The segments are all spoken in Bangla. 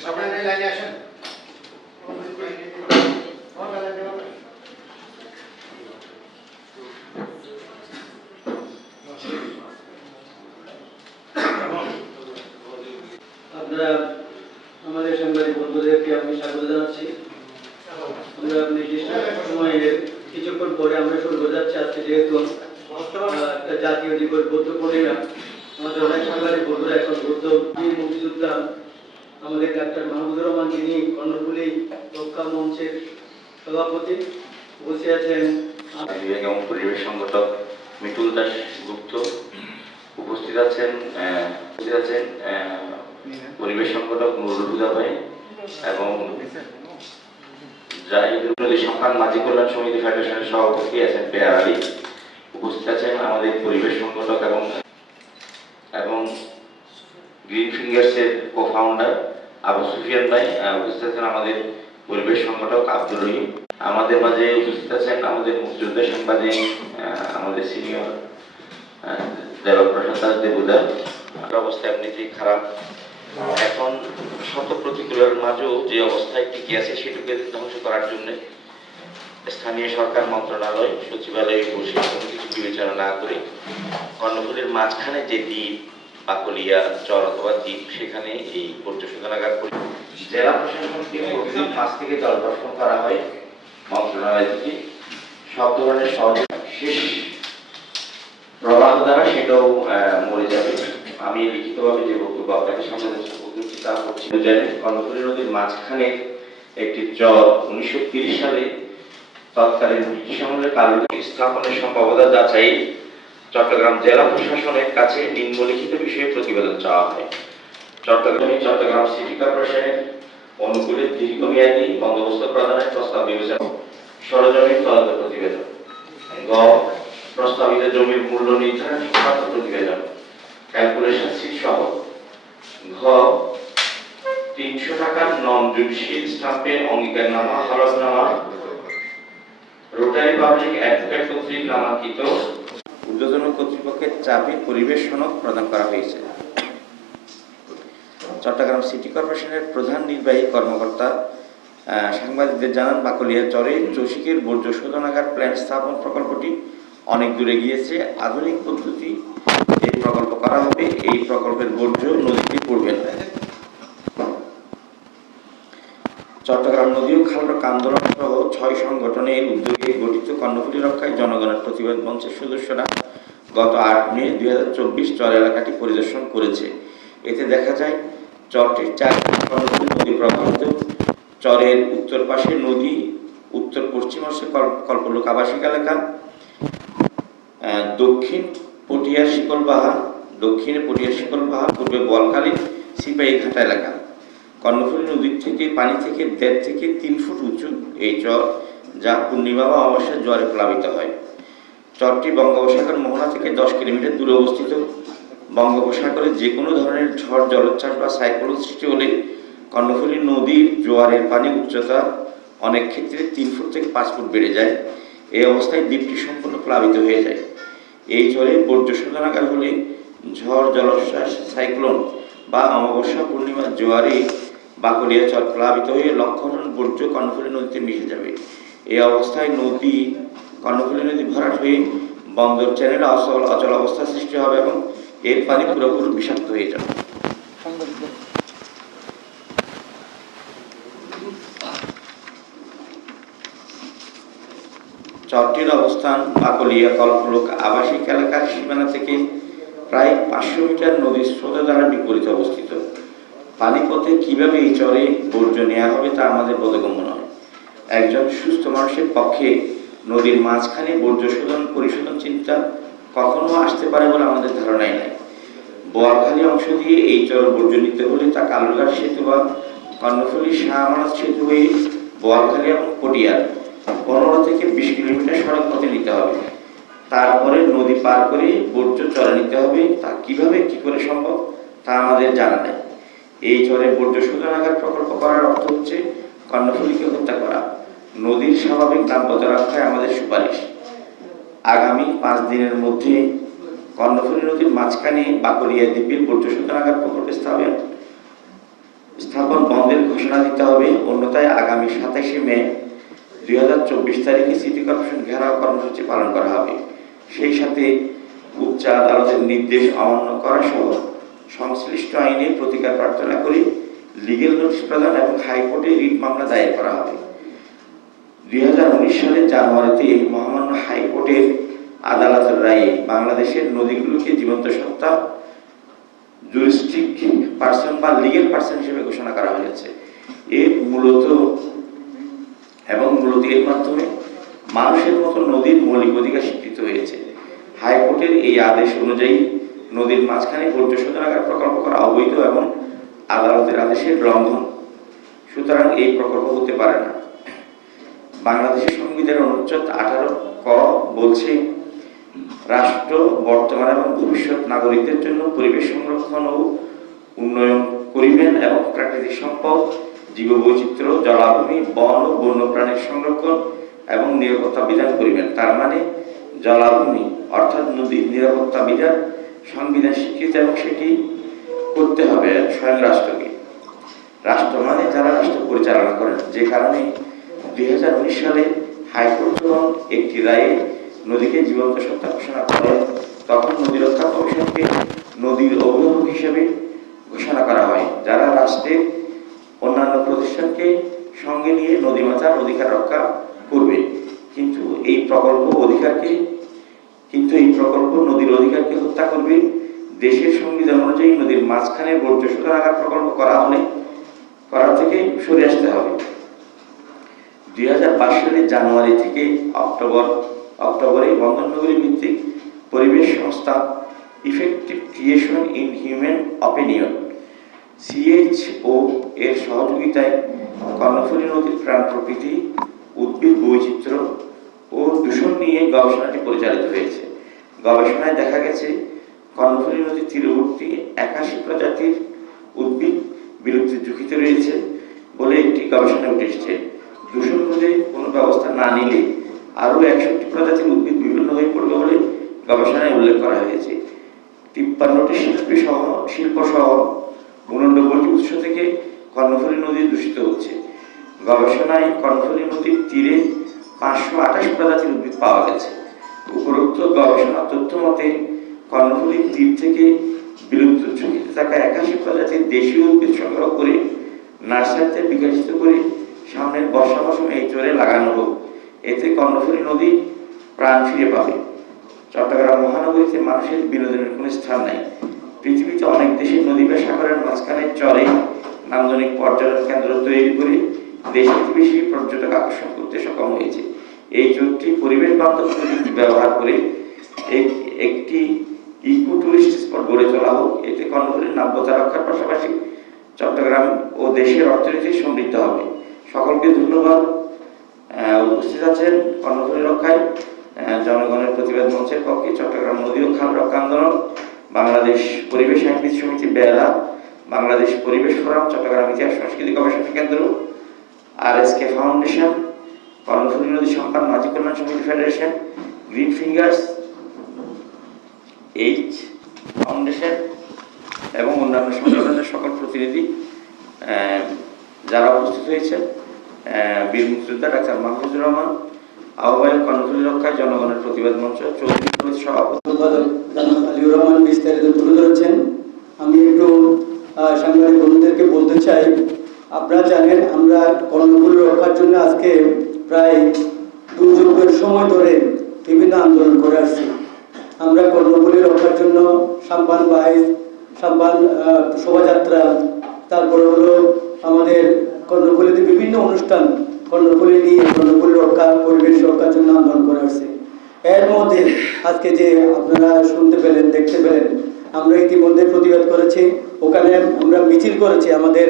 সবাই লাইনে আসেন আপনারা আমাদের সাংবাদিক বন্ধুদেরকে আমি স্বাগত জানাচ্ছি আমরা নির্দিষ্ট সময়ে কিছুক্ষণ পরে আমরা শুরু করে যাচ্ছি আজকে যেহেতু আহ, একটা জাতীয় দিবস বৌদ্ধ পূর্ণিমা আমাদের অনেক সাংবাদিক বন্ধুরা এখন বৌদ্ধ বীর মুক্তিযোদ্ধা আমাদের ডাক্তার মাহমুদুর রহমান যিনি কর্ণফুলী রক্ষা মঞ্চের সভাপতি বসে আছেন এবং পরিবেশ সংগঠক মিতুল দাস গুপ্ত উপস্থিত আছেন উপস্থিত আছেন পরিবেশ সংগঠক নুরুল হুদা ভাই এবং জাহিদুল সংখ্যান মাঝি কল্যাণ সমিতি ফেডারেশনের সভাপতি আছেন পেয়ার আলী। উপস্থিত আছেন আমাদের পরিবেশ সংগঠক এবং এবং গ্রিন ফিঙ্গার্সের কো ফাউন্ডার আবু সুফিয়ান ভাই উপস্থিত আছেন আমাদের পরিবেশ সংগঠক আব্দুর রহিম, আমাদের মাঝে উপস্থিত আছেন আমাদের মুক্তিযোদ্ধা সাংবাদিক আমাদের সিনিয়র দেবপ্রসাদ দাস দেবুদার। অবস্থা এমনিতেই খারাপ। এখন শত প্রতিকূলের মাঝেও যে অবস্থায় টিকে আছে সেটুকে ধ্বংস করার জন্য স্থানীয় সরকার মন্ত্রণালয়, সচিবালয়ে বসে কোনো কিছু বিবেচনা না করে কর্ণফুলীর মাঝখানে যে দ্বীপ বাকলিয়া চর অথবা দ্বীপ সেখানে এই বর্জ্য শোধনাগার করে। জেলা প্রশাসনকে প্রতিদিন পাঁচ থেকে দশ দর্শন করা হয় মন্ত্রণালয় থেকে সব ধরনের প্রবাহ দ্বারা সেটাও মরে যাবে। আমি লিখিতভাবে যে বক্তব্য আপনাকে সামনে তা করছি জানেন, কর্ণফুলী নদীর মাঝখানে একটি চর উনিশশো সালে তৎকালীন ব্রিটিশ আমলের কারণে স্থাপনের সম্ভাবনা যাচাই চট্টগ্রাম জেলা প্রশাসনের কাছে নিম্নলিখিত বিষয়ে প্রতিবেদন চাওয়া হয়। চট্টগ্রামে চট্টগ্রাম সিটি কর্পোরেশনের অনুকূলে দীর্ঘমেয়াদী বন্দোবস্ত প্রদানের প্রস্তাব বিবেচনা সরজমিন তদন্ত প্রতিবেদন। গ, প্রস্তাবিত জমির মূল্য নির্ধারণ সংক্রান্ত প্রতিবেদন। ক্যালকুলেশন শীট সহ। ঘ, তিনশো টাকার নন জুডিশিয়াল স্টাম্পে অঙ্গীকারনামা হলফনামা রোটারি পাবলিক অ্যাডভোকেট কর্তৃক নামাঙ্কিত ঊর্ধ্বতন কর্তৃপক্ষের চাপে পরিবেশ সনদ প্রদান করা হয়েছে। চট্টগ্রাম সিটি কর্পোরেশনের প্রধান নির্বাহী কর্মকর্তা সাংবাদিকদের জানান, বাকলিয়া চরে চৌশিকের বর্জ্য শোধনাগার প্ল্যান্ট স্থাপন প্রকল্পটি অনেক দূরে গিয়েছে। আধুনিক পদ্ধতি এই প্রকল্প করা হবে। এই প্রকল্পের বর্জ্য নদীতে পড়বে না। চট্টগ্রাম নদী ও খালরক আন্দোলন সহ ছয় সংগঠনের উদ্যোগে গঠিত কর্ণফুলী রক্ষায় জনগণের প্রতিবাদ মঞ্চের সদস্যরা গত আট মে দুই হাজার চব্বিশ চর এলাকাটি পরিদর্শন করেছে। এতে দেখা যায়, চরটির চারটি নদী প্রবাহিত। চরের উত্তর পাশে নদী, উত্তর পশ্চিম অংশে কল- কল্পলোক আবাসিক এলাকা। দক্ষিণ পটিয়ার শিকলবাহা দক্ষিণে পটিয়ার শিকলবাহা পূর্বে বলখালী সিপাহীঘাটা এলাকা। কর্ণফুলী নদীর থেকে পানি থেকে দেড় থেকে তিন ফুট উঁচু এই চর, যা পূর্ণিমা বা অমাবস্যার জ্বরে প্লাবিত হয়। চরটি বঙ্গোপসাগর মোহনা থেকে দশ কিলোমিটার দূরে অবস্থিত। বঙ্গোপসাগরে যে কোনো ধরনের ঝড়, জলোচ্ছ্বাস বা সাইক্লোন সৃষ্টি হলে কর্ণফুলী নদীর জোয়ারের পানি উচ্চতা অনেক ক্ষেত্রে তিন ফুট থেকে পাঁচ ফুট বেড়ে যায়। এই অবস্থায় দ্বীপটি সম্পূর্ণ প্লাবিত হয়ে যায়। এই চরে বর্জ্য শোধনাগার হলে ঝড়, জলোচ্ছ্বাস, সাইক্লোন বা অমাবস্যা পূর্ণিমার জোয়ারে বাকলিয়া চর প্লাবিত হয়ে লক্ষ টন বর্জ্য কর্ণফুলী নদীতে মিশে যাবে। এই অবস্থায় নদী কর্ণফুলী নদী ভরাট হয়ে বন্দর চ্যানেলে অচল অচল অবস্থা সৃষ্টি হবে এবং এর পানি পুরোপুরি বিষাক্ত হয়ে যাবে। চরটির অবস্থান বাকলিয়া কল্পলোক আবাসিক এলাকার সীমানা থেকে প্রায় পাঁচশো মিটার নদীর স্রোতের দ্বারা বিপরীতে অবস্থিত। পানিপথে কীভাবে এই চরে বর্জ্য নেওয়া হবে তা আমাদের বোধগম্য নয়। একজন সুস্থ মানুষের পক্ষে নদীর মাঝখানে বর্জ্য শোধন, পরিশোধন চিন্তা কখনো আসতে পারে বলে আমাদের ধারণাই নাই। বোয়ালখালী অংশ দিয়ে এই চর বর্জ্য নিতে হলে তা কালুরঘাট সেতু বা কর্ণফুলী শাহমারাত সেতু হয়ে বোয়ালখালী এবং পটিয়ার পনেরো থেকে বিশ কিলোমিটার সড়ক পথে নিতে হবে। তারপরে নদী পার করে বর্জ্য চরে নিতে হবে। তা কীভাবে, কি করে সম্ভব তা আমাদের জানা নেই। এই চরে বর্জ্য শোধনাগার প্রকল্প করার অর্থ হচ্ছে কর্ণফুলীকে হত্যা করা। নদীর স্বাভাবিক বজায় রাখায় আমাদের সুপারিশ। আগামী পাঁচ দিনের মধ্যে কর্ণফুলী নদীর মাঝখানে বাকলিয়া দ্বীপের বর্জ্য শোধনাগার প্রকল্প স্থাপন স্থাপন বন্ধের ঘোষণা দিতে হবে। অন্যথায় আগামী সাতাশে মে দুই হাজার চব্বিশ তারিখে সিটি কর্পোরেশন ঘেরাও কর্মসূচি পালন করা হবে। সেই সাথে উচ্চ আদালতের নির্দেশ অমান্য করা সহ সংশ্লিষ্ট আইনে প্রতিকার প্রার্থনা করে লিগেল নোটিশ প্রদান এবং হাইকোর্টে রিট মামলা দায়ের করা হবে। দুই সালের জানুয়ারিতে মহামান্য হাইকোর্টের আদালতের রায়ে বাংলাদেশের নদীগুলোকে জীবন্ত সত্তা জুরিস্টিক পার্সন বা লিগেল পার্সন হিসেবে ঘোষণা করা হয়েছে। এর মূলত এবং মূলত এর মাধ্যমে মানুষের মতো নদীর মৌলিক অধিকার স্বীকৃত হয়েছে। হাইকোর্টের এই আদেশ অনুযায়ী নদীর মাঝখানে বর্জ্য শোধনাগার প্রকল্প করা অবৈধ এবং আদালতের আদেশের লঙ্ঘন। সুতরাং এই প্রকল্প হতে পারে না। বাংলাদেশের সংবিধানের অনুচ্ছেদ আঠারো ক বলছে, রাষ্ট্র, বর্তমান এবং ভবিষ্যৎ নাগরিকদের জন্য পরিবেশ সংরক্ষণ ও উন্নয়ন করিবেন এবং প্রাকৃতিক সম্পদ, জীববৈচিত্র্য, জলাভূমি, বন ও বন্যপ্রাণীর সংরক্ষণ এবং নিরাপত্তা বিধান করিবেন। তার মানে জলাভূমি, অর্থাৎ নদীর নিরাপত্তা বিধান সংবিধান স্বীকৃত এবং সেটি করতে হবে স্বয়ং রাষ্ট্রকে। রাষ্ট্র মানে যারা রাষ্ট্র পরিচালনা করেন, যে কারণে দুই হাজার উনিশ সালে হাইকোর্ট যখন একটি রায়ে নদীকে জীবন্ত সত্তা ঘোষণা করে, তখন নদী রক্ষা কমিশনকে নদীর অভিভাবক হিসেবে ঘোষণা করা হয়। যারা রাষ্ট্রের অন্যান্য প্রতিষ্ঠানকে সঙ্গে নিয়ে নদী মাতার অধিকার রক্ষা করবে। কিন্তু এই প্রকল্প অধিকারকে, কিন্তু এই প্রকল্প নদীর অধিকারকে হত্যা করবে। দেশের সংবিধান অনুযায়ী নদীর মাঝখানে বর্জ্য শোধনাগার প্রকল্প করা হলে করা থেকে সরে আসতে হবে। দুই সালের জানুয়ারি থেকে অক্টোবর, অক্টোবরে বন্ধননগরী ভিত্তিক পরিবেশ সংস্থা effective creation in human opinion CHO এর সহযোগিতায় কর্ণফুলী নদীর প্রাণ প্রকৃতি, উদ্ভিদ বৈচিত্র্য ও দূষণ নিয়ে গবেষণাটি পরিচালিত হয়েছে। গবেষণায় দেখা গেছে, কর্ণফুলী নদীর তীরবর্তী একাশি প্রজাতির উদ্ভিদ বিলুপ্তির ঝুঁকিতে রয়েছে বলে একটি গবেষণা উঠে এসেছে। দূষণ রোধে কোনো ব্যবস্থা না নিলে আরও একষট্টি প্রজাতির উদ্ভিদ বিভিন্ন হয়ে পড়বে বলে গবেষণায় উল্লেখ করা হয়েছে। তিপ্পান্নটি শিল্পী সহ শিল্প সহ উননব্বইটি উৎস থেকে কর্ণফুলী নদী দূষিত হচ্ছে। গবেষণায় কর্ণফুলী নদীর তীরে পাঁচশো আঠাশ প্রজাতির উদ্ভিদ পাওয়া গেছে। উপরোক্ত গবেষণা তথ্য মতে, কর্ণফুলীর তীর থেকে বিলুপ্ত ঝুঁকিতে থাকা একাশি প্রজাতির দেশীয় উদ্ভিদ সংগ্রহ করে নার্সারিতে বিকশিত করে সামনের বর্ষা মৌসুমে এই চরে লাগানো হোক। এতে কর্ণফুলী নদী প্রাণ ফিরে পাবে। চট্টগ্রাম মহানগরীতে মানুষের বিনোদনের কোনো স্থান নেই। পৃথিবীতে অনেক দেশে নদী বা সাগরের মাঝখানে চরে নান্দনিক পর্যটন কেন্দ্র তৈরি করে দেশ প্রতিবেশী পর্যটক আকর্ষণ করতে সক্ষম হয়েছে। এই জোটটি পরিবেশ বান্ধব প্রযুক্তি ব্যবহার করে একটি ইকো টুরিস্ট স্পট গড়ে তোলা হোক। এতে কর্ণফুলীর নাব্যতা রক্ষার পাশাপাশি চট্টগ্রাম ও দেশের অর্থনীতি সমৃদ্ধ হবে। সকলকে ধন্যবাদ। উপস্থিত আছেন কর্ণফুলী রক্ষায়। জনগণের প্রতিবাদ মঞ্চের পক্ষে চট্টগ্রাম নদী খাল রক্ষা আন্দোলন বাংলাদেশ পরিবেশ আইনবিদ সমিতি বেলা বাংলাদেশ পরিবেশ ফোরাম চট্টগ্রাম ইতিহাস সংস্কৃতি গবেষণা কেন্দ্র R S K foundation Karnaphuli নদী সম্পান মাঝি কল্যাণ সমিতি federation green fingers H foundation এবং অন্যান্য সংগঠনের সকল প্রতিনিধি যারা উপস্থিত হয়েছেন। আহ, বীর মুক্তিযোদ্ধা ডাক্তার মাহফুজুর রহমান, আহ্বায়ক কর্ণফুলী রক্ষায় জনগণের প্রতিবাদ মঞ্চ, চৌধুরী সভাপতি। রহমান, বিস্তারিত তুলে ধরেছেন। আমি একটু সাংবাদিক বন্ধুদেরকে বলতে চাই, আপনারা জানেন, আমরা কর্মগুলো রক্ষার জন্য আজকে প্রায় দুর্যোগের সময় ধরে বিভিন্ন আন্দোলন করে আসছি। আমরা কর্মগুলি রক্ষার জন্য সাম্পান বাইশ, সাম্পান শোভাযাত্রা, তারপরে হলো আমাদের কর্ণফুলিতে বিভিন্ন অনুষ্ঠান কর্ণফুলি নিয়ে কর্ণফুলি রক্ষা, পরিবেশ রক্ষার জন্য আন্দোলন করে আসছে এর মধ্যে আজকে যে আপনারা শুনতে পেলেন, দেখতে পেলেন, আমরা ইতিমধ্যে প্রতিবাদ করেছি। ওখানে আমরা মিছিল করেছি আমাদের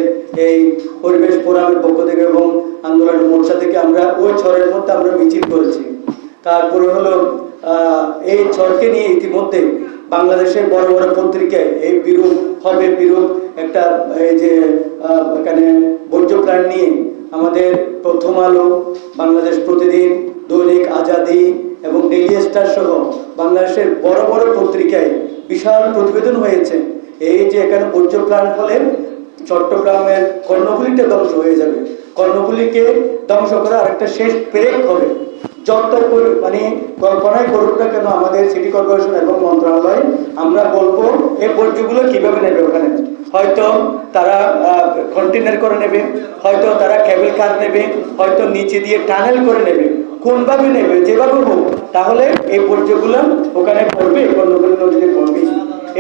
এই পরিবেশ ফোরামের পক্ষ থেকে এবং আন্দোলন মোর্চা থেকে আমরা ওই ছড়ের মধ্যে আমরা মিছিল করেছি। তারপরে হলো এই চরকে নিয়ে ইতিমধ্যে বাংলাদেশের বড় বড় পত্রিকায় এই বিরূপ হবে বিরূপ একটা এই যে এখানে বর্জ্য প্রাণ নিয়ে আমাদের প্রথম আলো, বাংলাদেশ প্রতিদিন দৈনিক আজাদি এবং ডেইলি স্টার সহ বাংলাদেশের বড় বড় পত্রিকায় বিশাল প্রতিবেদন হয়েছে। এই যে এখানে বর্জ্য প্রাণ হলে চট্টগ্রামের কর্ণফুলিটা ধ্বংস হয়ে যাবে। কর্ণফুলিকে ধ্বংস করা আরেকটা শেষ পেরেক হবে। যত মানে কল্পনায় করুক না কেন আমাদের সিটি কর্পোরেশন এবং মন্ত্রণালয়, আমরা বলব এই বর্জ্যগুলো কীভাবে নেবে ওখানে? হয়তো তারা কন্টেনার করে নেবে, হয়তো তারা কেবল কার নেবে, হয়তো নিচে দিয়ে টানেল করে নেবে। কোনভাবে নেবে, যেভাবে হোক, তাহলে এই বর্জ্যগুলো ওখানে পড়বে, কর্ণফুলি নদীতে পড়বে।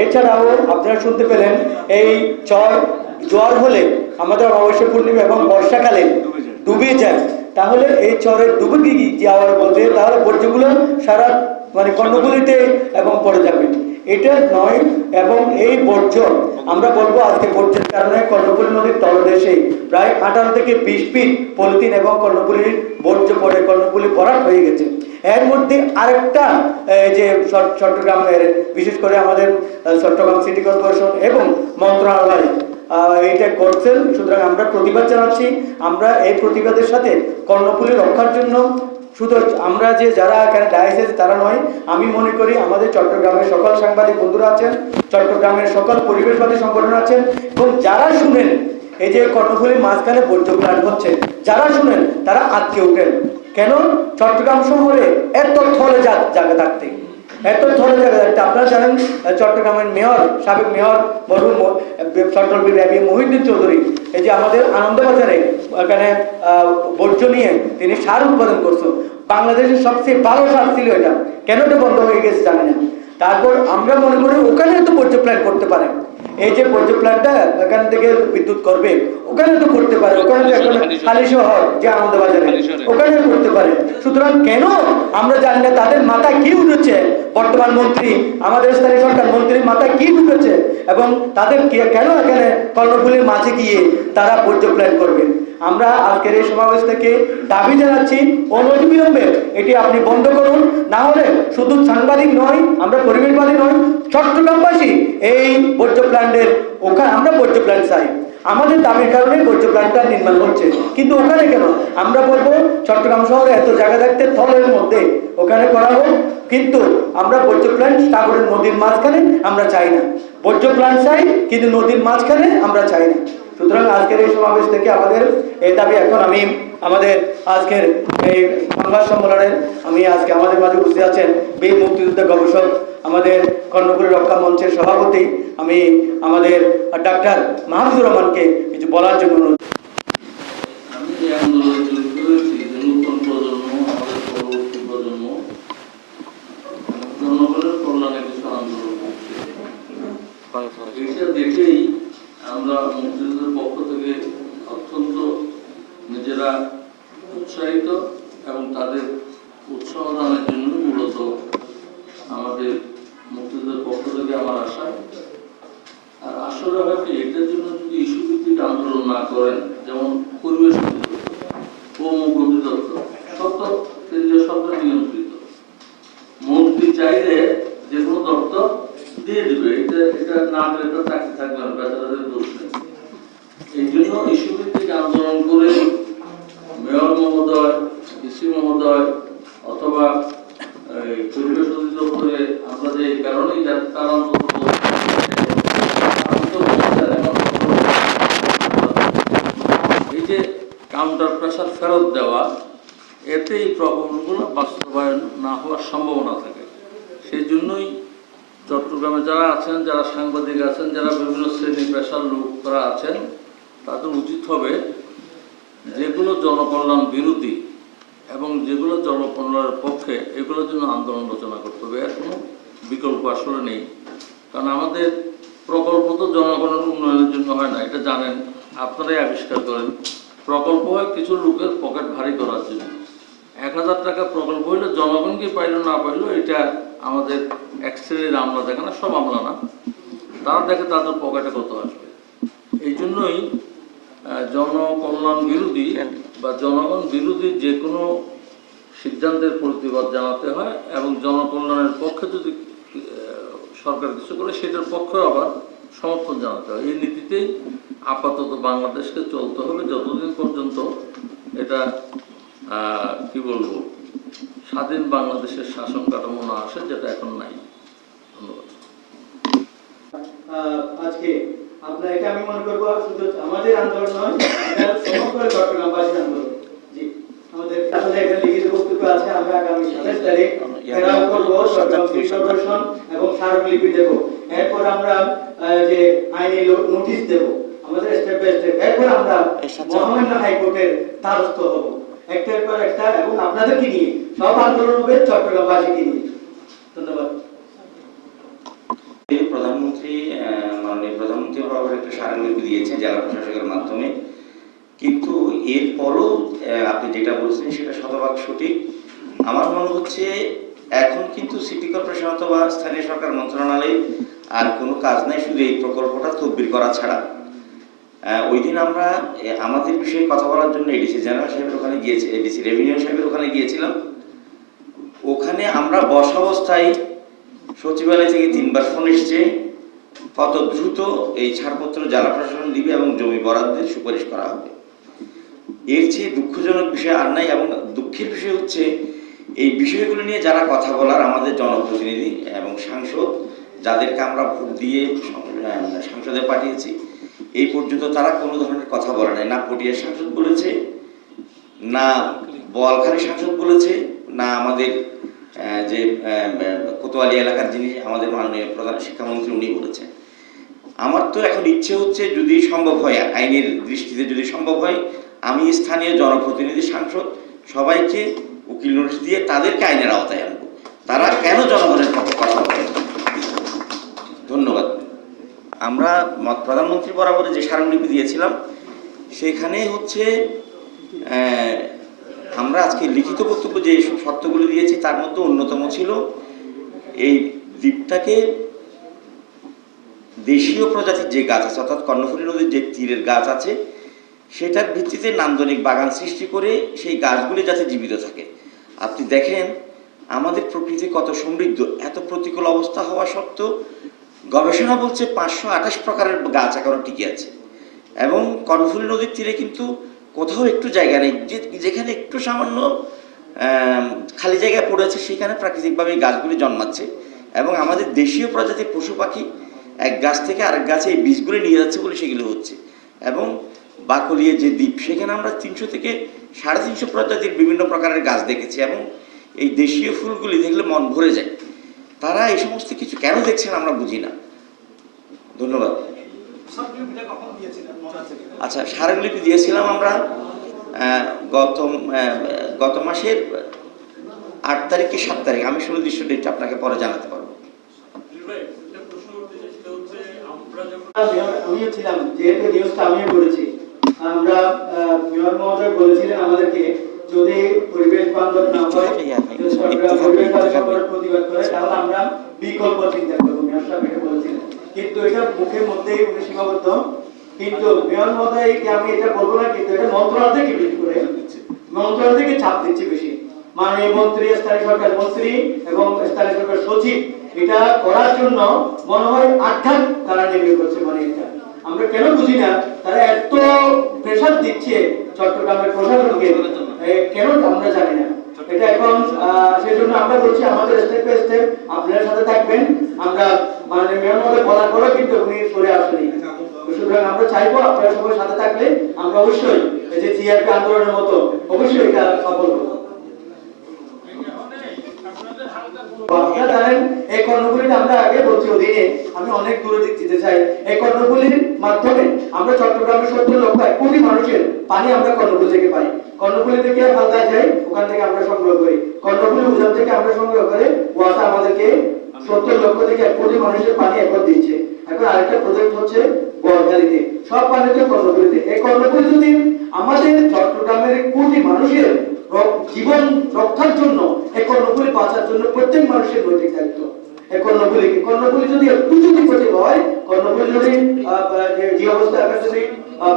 এছাড়াও আপনারা শুনতে পেলেন, এই চর জোয়ার হলে আমাদের অমাবস্যা পূর্ণিমা এবং বর্ষাকালে ডুবে যায়। তাহলে এই চরে ডুবে গিয়ে যাওয়ার বলতে তাহলে বর্জ্যগুলো সারা মানে কর্ণগুলিতে এবং পড়ে যাবে। এটা নয়, এবং এই বর্জ্য, আমরা বলব আজকে বর্জ্যের কারণে কর্ণপুরী নদীর তলদেশে প্রায় আঠারো থেকে বিশ ফিট পলিথিন এবং কর্ণপুরীর বর্জ্য পড়ে কর্ণপুলি ভরাট হয়ে গেছে। এর মধ্যে আরেকটা যে চট- চট্টগ্রামের, বিশেষ করে আমাদের চট্টগ্রাম সিটি কর্পোরেশন এবং মন্ত্রণালয় এইটা করছেন। সুতরাং আমরা প্রতিবাদ জানাচ্ছি। আমরা এই প্রতিবাদের সাথে কর্ণফুলি রক্ষার জন্য শুধু আমরা যে যারা এখানে ডায়াসিস তারা নয়, আমি মনে করি আমাদের চট্টগ্রামের সকল সাংবাদিক বন্ধুরা আছেন, চট্টগ্রামের সকল পরিবেশবাদী সংগঠন আছেন, এবং যারা শুনেন এই যে কর্ণফুলির মাঝখানে বর্জ্য প্ল্যান্ট হচ্ছে, যারা শুনেন তারা আটকে ওঠেন। কেন? চট্টগ্রাম শহরে এত থলে জায়গা থাকতে। এত যাচ্ছে। আপনারা জানেন চট্টগ্রামের মেয়র, সাবেক মেয়র মরহুম চট্টগ্রামের মহিউদ্দিন চৌধুরী, এই যে আমাদের আনন্দবাজারে এখানে বর্জ্য নিয়ে তিনি সার উৎপাদন করছেন। বাংলাদেশের সবচেয়ে ভালো সার ছিল এটা। কেন বন্ধ হয়ে গেছে জানি না। তারপর আমরা মনে করি ওখানে তো বর্জ্য প্ল্যান করতে পারে। এই যে বর্জ্য প্ল্যান্টটা এখান থেকে বিদ্যুৎ করবে। ওখানে তো করতে পারে ওখানে তো এখন খালি শহর। যে আনন্দবাজারে। ওখানে করতে পারে। সুতরাং কেন? আমরা জানি না তাদের মাথা কি উঠেছে? বর্তমান মন্ত্রী আমাদের স্থানীয় সরকার মন্ত্রীর মাথা কি উঠেছে? এবং তাদের কেন এখানে কর্ণফুলির মাঝে গিয়ে তারা বর্জ্য প্ল্যান করবে? আমরা আজকের এই সমাবেশ থেকে দাবি জানাচ্ছি অনবিলম্বে এটি আপনি বন্ধ করুন। না হলে শুধু সাংবাদিক নয়, আমরা পরিবেশবাদী নয়, চট্টগ্রামবাসী এই বর্জ্য প্ল্যান্টের ওখানে আমরা বর্জ্য প্ল্যান্ট চাই। আমাদের দাবির কারণে বর্জ্য প্ল্যান্টটা নির্মাণ হচ্ছে। কিন্তু ওখানে কেন? আমরা বলব, চট্টগ্রাম শহরে এত জায়গা থাকতে থলের মধ্যে ওখানে করা হোক, কিন্তু আমরা বর্জ্য প্ল্যান্ট সাগরের নদীর মাঝখানে আমরা চাই না। বর্জ্য প্ল্যান্ট চাই, কিন্তু নদীর মাঝখানে আমরা চাই না। সুতরাং আজকের এই সমাবেশ থেকে আমাদের এই দাবি এখন আমি আমাদের আজকের এই সংবাদ সম্মেলনের আমি আজকে আমাদের মাঝে উপস্থিত আছেন বীর মুক্তিযুদ্ধ গবেষক, আমাদের কর্ণপুরী রক্ষা মঞ্চের সভাপতি, আমি আমাদের ডাক্তার মাহমুদুর রহমানকে কিছু বলার জন্য অনুরোধ মহোদয়, অথবা পরিবেশ অধিদপ্তরে আমরা যে কারণেই অন্তত এই যে কাউন্টার প্রেসার ফেরত দেওয়া এতে এই প্রকল্পগুলো বাস্তবায়ন না হওয়ার সম্ভাবনা থাকে। সেই জন্যই চট্টগ্রামে যারা আছেন, যারা সাংবাদিক আছেন, যারা বিভিন্ন শ্রেণি পেশার লোকরা আছেন, তাদের উচিত হবে যেগুলো জনকল্যাণ বিরোধী এবং যেগুলো জনকল্যাণের পক্ষে, এগুলোর জন্য আন্দোলন রচনা করতে হবে। এর কোনো বিকল্প আসলে নেই। কারণ আমাদের প্রকল্প তো জনগণের উন্নয়নের জন্য হয় না, এটা জানেন। আপনারাই আবিষ্কার করেন। প্রকল্প হয় কিছু লোকের পকেট ভারী করার জন্য। এক হাজার টাকা প্রকল্প হইলে জনগণ কি পাইলো, না পাইল, এটা আমাদের এক শ্রেণির আমলা দেখে না, সব আমলা না। তারা দেখে তাদের পকেটে কত আসবে। এই জন্যই জনকল্যাণ বিরোধী বা জনগণ বিরোধী যে কোনো সিদ্ধান্তের প্রতিবাদ জানাতে হয় এবং জনকল্যাণের পক্ষে যদি সরকার কিছু করে, সেটার পক্ষে আবার সমর্থন জানাতে হয়। এই নীতিতেই আপাতত বাংলাদেশকে চলতে হবে। যতদিন পর্যন্ত এটা কি বলব, স্বাধীন বাংলাদেশের শাসন কাঠামো না আসে, যেটা এখন নাই। ধন্যবাদ। আজকে আপনার এটা আমি মনে করব শুধু আমাদের আন্দোলন নয় সমগ্র চট্টগ্রামবাসীর আন্দোলন। জি আমাদের আসলে একটা লিখিত বক্তব্য আছে আমরা আগামী সাতাশ তারিখ ঘেরাও করব চট্টগ্রাম কর্পোরেশন এবং স্মারকলিপি দেবো। এরপর আমরা যে আইনি নোটিশ দেবো আমাদের স্টেপ বাই স্টেপ এরপর আমরা মহামান্য হাইকোর্টের দ্বারস্থ হব। একটার পর একটা এবং আপনাদেরকে নিয়ে সব আন্দোলন হবে চট্টগ্রামবাসীকে নিয়ে। ধন্যবাদ। প্রধানমন্ত্রী মাননীয় প্রধানমন্ত্রী বরাবর একটা স্মারকলিপি দিয়েছেন জেলা প্রশাসকের মাধ্যমে। কিন্তু এরপরও আপনি যেটা বলছেন সেটা শতভাগ সঠিক। আমার মনে হচ্ছে এখন কিন্তু সিটি কর্পোরেশন অথবা স্থানীয় সরকার মন্ত্রণালয়ে আর কোনো কাজ নাই, শুধু এই প্রকল্পটা তদবির করা ছাড়া। ওই দিন আমরা আমাদের বিষয়ে কথা বলার জন্য এডিসি জেনারেল সাহেবের ওখানে গিয়েছি এডিসি রেভিনিউ সাহেবের ওখানে গিয়েছিলাম। ওখানে আমরা বসা অবস্থায় সচিবালয় থেকে তিনবার ফোন এসছে। কত দ্রুত এই ছাড়পত্র জেলা প্রশাসন দিবে এবং জমি বরাদ্দের সুপারিশ করা হবে। এর চেয়ে দুঃখজনক বিষয় আর নাই এবং দুঃখের বিষয় হচ্ছে, এই বিষয়গুলো নিয়ে যারা কথা বলার আমাদের জনপ্রতিনিধি এবং সাংসদ, যাদেরকে আমরা ভোট দিয়ে সংসদে পাঠিয়েছি, এই পর্যন্ত তারা কোনো ধরনের কথা বলে নাই। না পটিয়ার সাংসদ বলেছে, না বোয়ালখালী সাংসদ বলেছে, না আমাদের যে কোতোয়ালি এলাকার যিনি আমাদের মাননীয় প্রধান শিক্ষামন্ত্রী উনি বলেছেন। আমার তো এখন ইচ্ছে হচ্ছে যদি সম্ভব হয়, আইনের দৃষ্টিতে যদি সম্ভব হয়, আমি স্থানীয় জনপ্রতিনিধি, সাংসদ সবাইকে উকিল নোটিশ দিয়ে তাদেরকে আইনের আওতায় আনব। তারা কেন জনগণের পক্ষে কথা বলে ধন্যবাদ। আমরা প্রধানমন্ত্রী বরাবর যে স্মারকলিপি দিয়েছিলাম, সেখানে হচ্ছে আমরা আজকে লিখিত বক্তব্য যে শর্তগুলো দিয়েছি, তার মধ্যে অন্যতম ছিল এই দ্বীপটাকে দেশীয় প্রজাতির যে গাছ আছে, অর্থাৎ কর্ণফুলী নদীর যে তীরের গাছ আছে, সেটার ভিত্তিতে নান্দনিক বাগান সৃষ্টি করে সেই গাছগুলি যাতে জীবিত থাকে। আপনি দেখেন, আমাদের প্রকৃতি কত সমৃদ্ধ, এত প্রতিকূল অবস্থা হওয়া সত্ত্বেও গবেষণা বলছে পাঁচশো আঠাশ প্রকারের গাছ এখনও টিকে আছে। এবং কর্ণফুলী নদীর তীরে কিন্তু কোথাও একটু জায়গা নেই যেখানে একটু সামান্য খালি জায়গা পড়েছে সেখানে প্রাকৃতিকভাবে গাছগুলি জন্মাচ্ছে। এবং আমাদের দেশীয় প্রজাতির পশু পাখি এক গাছ থেকে আরেক গাছে এই বীজগুলি নিয়ে যাচ্ছে বলে সেগুলো হচ্ছে। এবং বাকলিয়ে যে দ্বীপ সেখানে আমরা তিনশো থেকে সাড়ে তিনশো প্রজাতির বিভিন্ন প্রকারের গাছ দেখেছি এবং এই দেশীয় ফুলগুলি দেখলে মন ভরে যায়। তারা এই সমস্ত কিছু কেন দেখছেন আমরা বুঝি না। ধন্যবাদ। আচ্ছা স্মারকলিপি দিয়েছিলাম আমরা গত গত মাসের আট তারিখ কি সাত তারিখ। আমি সুনির্দিষ্ট ডেট আপনাকে পরে জানাতে পারব। আমিও ছিলাম যেহেতু নিউজটা আমিও করেছি আমরা মেয়র মহোদয় বলেছিলেন আমাদেরকে যদি পরিবেশ বান্ধব না হয় পরিবেশ বান্ধব প্রতিবাদ করে তাহলে আমরা বিকল্প চিন্তা করব মেয়র সাহেব বলেছিলেন। কিন্তু এটা মুখের মধ্যেই উনি সীমাবদ্ধ। কিন্তু মেয়র মহোদয়কে আমি এটা বলব না, কিন্তু এটা মন্ত্রণালয় থেকে বিল করে মন্ত্রণালয় থেকে চাপ দিচ্ছে বেশি। মাননীয় মন্ত্রী, স্থানীয় সরকার মন্ত্রী এবং স্থানীয় সরকার সচিব, এটা করার জন্য মনে হয় তারা করছে মানে এটা। আমরা কেন বুঝি না, তারা এত প্রেশার দিচ্ছে চট্টগ্রামের প্রশাসনকে কেন আমরা জানি না। এটা এখন সেই জন্য আমরা বলছি আমাদের স্টেপ বাই স্টেপ আপনার সাথে থাকবেন। আমরা মানে মেয়র মধ্যে বলার পরে কিন্তু উনি সরে আসেনি। সুতরাং আমরা চাইব আপনারা সবাই সাথে থাকলে, আমরা অবশ্যই এই যে সিআরপি আন্দোলনের মতো অবশ্যই এটা সফল আপনারা জানেন, এই কর্ণফুলিটা আমরা আগে বলছি অধীনে, আমি অনেক দূরে দিক যেতে চাই এই কর্ণফুলির মাধ্যমে আমরা চট্টগ্রামের সত্তর লক্ষ এক কোটি মানুষের পানি আমরা কর্ণফুলি থেকে পাই। কর্ণফুলি থেকে হালদা যাই, ওখান থেকে আমরা সংগ্রহ করি। কর্ণফুলি উজান থেকে আমরা সংগ্রহ করে, ওয়াসা আমাদেরকে সত্তর লক্ষ থেকে এক কোটি মানুষের পানি একবার দিচ্ছে। এখন আরেকটা প্রজেক্ট হচ্ছে বড়গালিতে সব পানিতে কর্ণফুলিতে এই কর্ণফুলি যদি আমাদের চট্টগ্রামের কোটি মানুষের জীবন রক্ষার জন্য এই কর্ণফুলি বাঁচার জন্য প্রত্যেক মানুষের নৈতিক দায়িত্ব। এই কর্ণফুলি কর্ণফুলি যদি একটু যদি ক্ষতি হয় কর্ণফুলি যদি যে- অবস্থা এখন যদি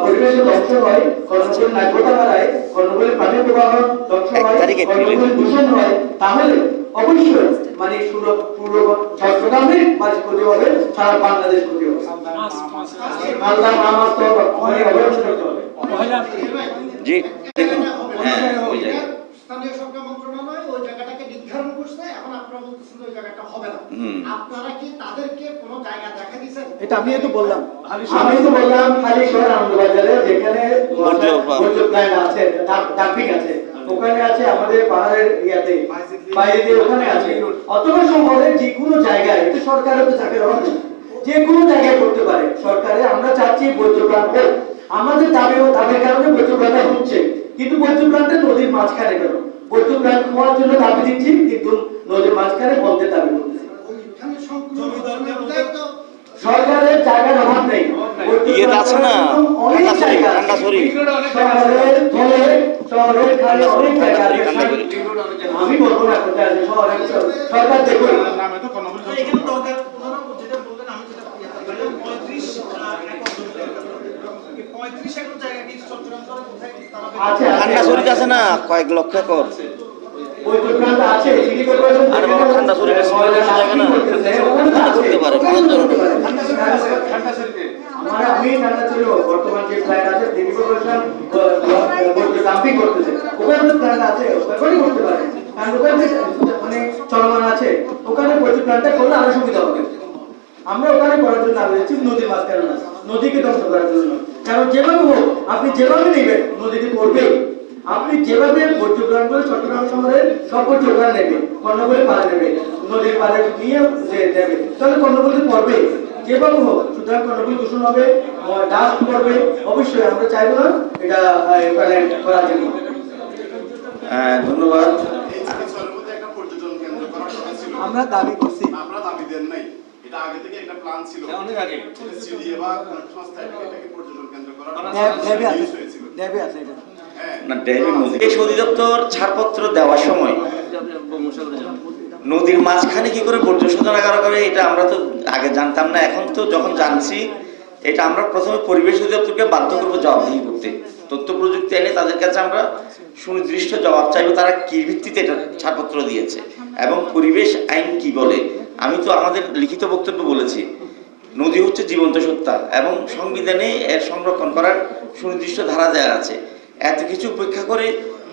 পরিবেশ ধ্বংস হয় কর্ণফুলী নাগ্যতা বাড়ায় কর্ণফুলী পানি প্রবাহ ধ্বংস হয় তারিখে কর্ণফুলী দূষণ হয় তাহলে অবশ্যই মানে পুরো পুরো চট্টগ্রামের মাঝে ক্ষতি হবে সারা বাংলাদেশ ক্ষতি হবে। আল্লাহ তো মানে অবশ্যই করতে হবে। জি। দেখুন হ্যাঁ ওই জায়গায় স্থানীয় সরকার মন্ত্রণালয় ওই জায়গাটাকে নির্ধারণ করছে এখন আপনারা বলতেছেন ওই জায়গাটা হবে না। আপনারা কি তাদেরকে কোনো জায়গা দেখা দিয়েছেন? এটা আমি তো বললাম। আমি তো বললাম খালি শহর আনন্দবাজারে যেখানে আছে আছে। ওখানে আছে আমাদের পাহাড়ের ইয়াতে। বাইরে ওখানে আছে। অথবা শহরে যে কোনো জায়গায় এটা সরকারের তো চাকরি হবে যে কোনো জায়গায় করতে পারে। সরকারে আমরা চাচ্ছি প্ল্যান্ট হোক। আমাদের দাবি ও দাবির কারণে বর্জ্য প্ল্যান্ট হচ্ছে। কিন্তু বর্জ্য প্ল্যান্টটা নদীর মাঝখানে কেন? বর্জ্য প্ল্যান্ট হওয়ার জন্য দাবি দিচ্ছি কিন্তু নদীর মাঝখানে বন্ধের দাবি করতেছি। সরকারের জায়গার অভাব নেই। ইয়েতে আছে না, ঠান্ডা শরীর আছে না কয়েক লক্ষ একর ঠান্ডা শরীরে না। করতে জন। আমার আমি ছিল, বর্তমান যে প্ল্যান আছে সিটি কর্পোরেশন ডাম্পিং করতেছে। ওখানে প্ল্যান আছে, ওখানে করতে পারে। কারণ ওখানে মানে চলমান আছে, ওখানে বৈদ্যুৎ প্ল্যান্টটা করলে আরও সুবিধা হবে। আমরা ওখানে করার জন্য আবেদন নদীর মাঝখানে না নদীকে ধ্বংস করার জন্য। কারণ যেভাবে হোক, আপনি যেভাবে নেবেন, নদীতে পড়বে আপনি যেভাবে বর্জ্যগ্রাম করে চট্টগ্রাম শহরে সব বর্জ্যগ্রাম নেবে কর্ণবলী পাড়ে নেবে নদীর পাড়ে নিয়ে নেবে তাহলে কর্ণবলী পড়বে যেভাবে হোক সুতরাং দূষণ হবে ডাস্ট পড়বে অবশ্যই আমরা চাইব না এটা করার জন্য ধন্যবাদ আমরা দাবি করছি আমরা দাবি দেন নাই এটা আগে থেকে একটা প্ল্যান ছিল অনেক আগে সংস্থা এটাকে পর্যটন কেন্দ্র করার ড্যাবে আছে use আছে এটা হ্যাঁ না ড্যামের নদী অধিদপ্তর ছাড়পত্র দেওয়ার সময় নদীর মাঝখানে কি করে বর্জ্য শোধনাগার করে, এটা আমরা তো আগে জানতাম না। এখন তো যখন জানছি, এটা আমরা প্রথমে পরিবেশ অধিদপ্তরকে বাধ্য করব জবাবদিহি করতে। তথ্য প্রযুক্তি এনে তাদের কাছে আমরা সুনির্দিষ্ট জবাব চাইব, তারা কি ভিত্তিতে এটা ছাড়পত্র দিয়েছে এবং পরিবেশ আইন কি বলে। আমি তো আমাদের লিখিত বক্তব্য বলেছি, নদী হচ্ছে জীবন্ত সত্তা এবং সংবিধানে এর সংরক্ষণ করার সুনির্দিষ্ট ধারা দেওয়া আছে। এত কিছু উপেক্ষা করে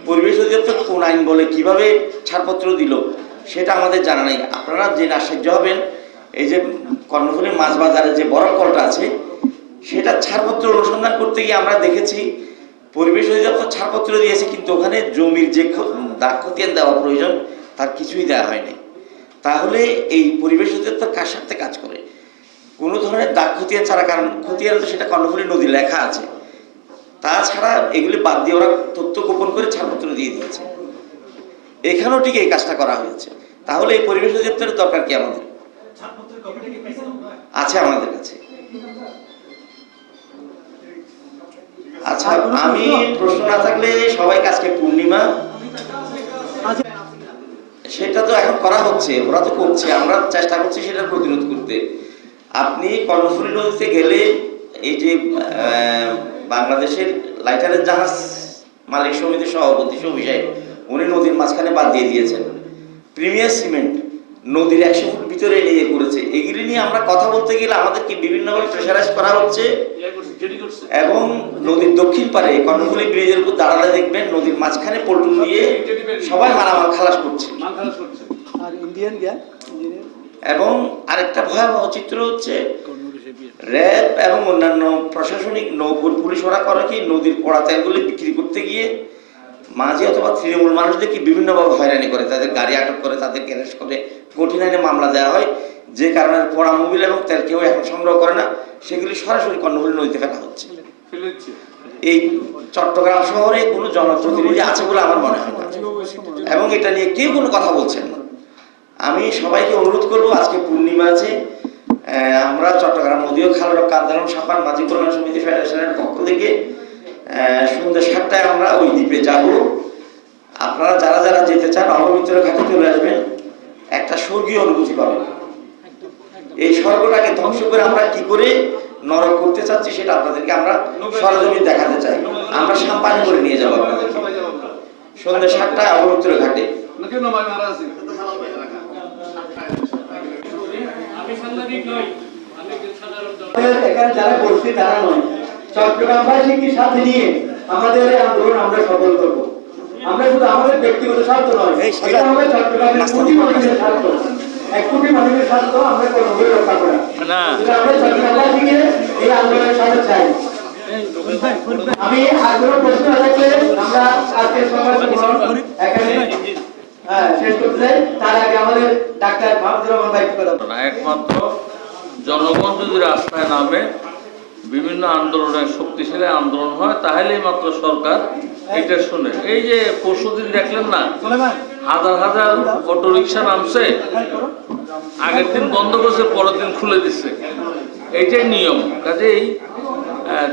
পরিবেশ অধিদপ্তর কোন আইন বলে, কীভাবে ছাড়পত্র দিল? সেটা আমাদের জানা নেই। আপনারা যে আশ্চর্য হবেন এই যে কর্ণফুলী মাছ বাজারে যে বরফ কলটা আছে, সেটা ছাড়পত্র অনুসন্ধান করতে গিয়ে আমরা দেখেছি, পরিবেশ অধিদপ্তর ছাড়পত্র দিয়েছে, কিন্তু ওখানে জমির যে দাগ দেওয়া প্রয়োজন, তার কিছুই দেওয়া হয়নি তাহলে এই পরিবেশ অধিদপ্তর কার সাথে কাজ করে? কোনো ধরনের দাগ ছাড়া, কারণ খতিয়ান তো সেটা কর্ণফুলী নদী লেখা আছে। তাছাড়া এগুলি বাদ দিয়ে ওরা তথ্য গোপন করে ছাড়পত্র দিয়ে দিয়েছে। এখানেও ঠিক এই কাজটা করা হয়েছে। তাহলে এই পরিবেশ অধিদপ্তরের দরকার কি আমাদের? আছে আমাদের কাছে। আচ্ছা আমি প্রশ্ন না থাকলে আজকে পূর্ণিমা। সেটা তো এখন করা হচ্ছে ওরা তো করছে আমরা চেষ্টা করছি সেটা প্রতিরোধ করতে। আপনি কর্ণফুলী নদীতে গেলে এই যে আহ, বাংলাদেশের লাইটারের জাহাজ মালিক সমিতির সভাপতি সবি সাহেব উনি নদীর মাঝখানে বাদ দিয়ে দিয়েছেন। প্রিমিয়ার সিমেন্ট নদীর একশো ফুট ভিতরে নিয়ে করেছে এগুলি নিয়ে আমরা কথা বলতে গেলে আমাদেরকে বিভিন্নভাবে প্রেশারাইজ করা হচ্ছে? এবং নদীর দক্ষিণ পারে কর্ণফুলী ব্রিজের উপর দাঁড়ালে দেখবেন নদীর মাঝখানে পল্টন দিয়ে সবাই মারামার খালাস করছে। এবং আরেকটা ভয়াবহ চিত্র হচ্ছে র্যাব এবং অন্যান্য প্রশাসনিক নৌপুর পুলিশ ওরা করে কি নদীর পোড়া তেলগুলি বিক্রি করতে গিয়ে মাঝে অথবা তৃণমূল মানুষদেরকে বিভিন্নভাবে হয়রানি করে তাদের গাড়ি আটক করে তাদেরকে অ্যারেস্ট করে কঠিন আইনে মামলা দেওয়া হয় যে কারণে পড়া মোবিল এবং তেল কেউ এখন সংগ্রহ করে না সেগুলি সরাসরি কর্ণফুলী নদীতে ফেলা হচ্ছে। এই চট্টগ্রাম শহরে কোনো জনপ্রতিনিধি আছে বলে আমার মনে হয় না। এবং এটা নিয়ে কেউ কোনো কথা বলছেন না। আমি সবাইকে অনুরোধ করব আজকে পূর্ণিমা আছে আমরা চট্টগ্রাম নদী ও খাল আন্দোলন সাপান মাঝি কল্যাণ সমিতি ফেডারেশনের সন্ধ্যা সাতটায় আমরা ওই দ্বীপে যাব। আপনারা যারা যারা যেতে চান অপবিত্র ঘাটে চলে আসবেন। একটা স্বর্গীয় অনুভূতি পাবেন। এই স্বর্গটাকে ধ্বংস করে আমরা কি করে নরক করতে চাচ্ছি সেটা আপনাদেরকে আমরা সরজমিন দেখাতে চাই। আমরা সাম্পানি করে নিয়ে যাব আপনাদের সন্ধ্যে সাতটায় অবরুত্তর ঘাটে। এখানে যারা করছি তারা নয়। চট্টগ্রামবাসীকে সাথে নিয়ে আমাদের এই আন্দোলন আমরা সফল করব। আমরা শুধু আমাদের ব্যক্তিগত স্বার্থ নয় এটা হবে চট্টগ্রামের কোটি মানুষের স্বার্থ। এক কোটি মানুষের স্বার্থ আমরা কোনোভাবে রক্ষা করা না। কিন্তু আমরা চট্টগ্রামবাসীকে এই আন্দোলনের সাথে চাই। আমি আর কোনো প্রশ্ন থাকলে আমরা আজকের সংবাদ সম্মেলন এখানে হ্যাঁ শেষ করতে চাই। তার আগে আমাদের ডাক্তার মাহমুদুর রহমান ভাই একমাত্র জনগণ যদি রাস্তায় নামে বিভিন্ন আন্দোলনের শক্তিশালী আন্দোলন হয় তাহলেই মাত্র সরকার এটা শুনে। এই যে পরশুদিন দেখলেন না হাজার হাজার অটো রিক্সা নামছে আগের দিন বন্ধ করছে পরের দিন খুলে দিচ্ছে এইটাই নিয়ম। কাজেই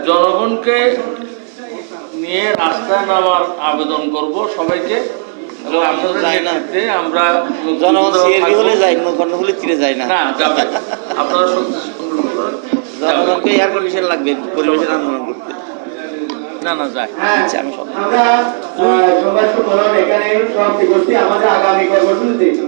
জনগণকে নিয়ে রাস্তায় নামার আবেদন করব সবাইকে। আপনাদের আমরা জনগণ থাকব। সিএবি হলে যায় কর্ণফুলি তীরে যায় না। না আপনারা জনগণকে এয়ার কন্ডিশন লাগবে পরিবেশের আন্দোলন করতে। না না যায়। হ্যাঁ আচ্ছা, আমি সব- আমরা সবাই তো এখানে সমাপ্তি করছি আমাদের আগামী কর্মসূচিতে।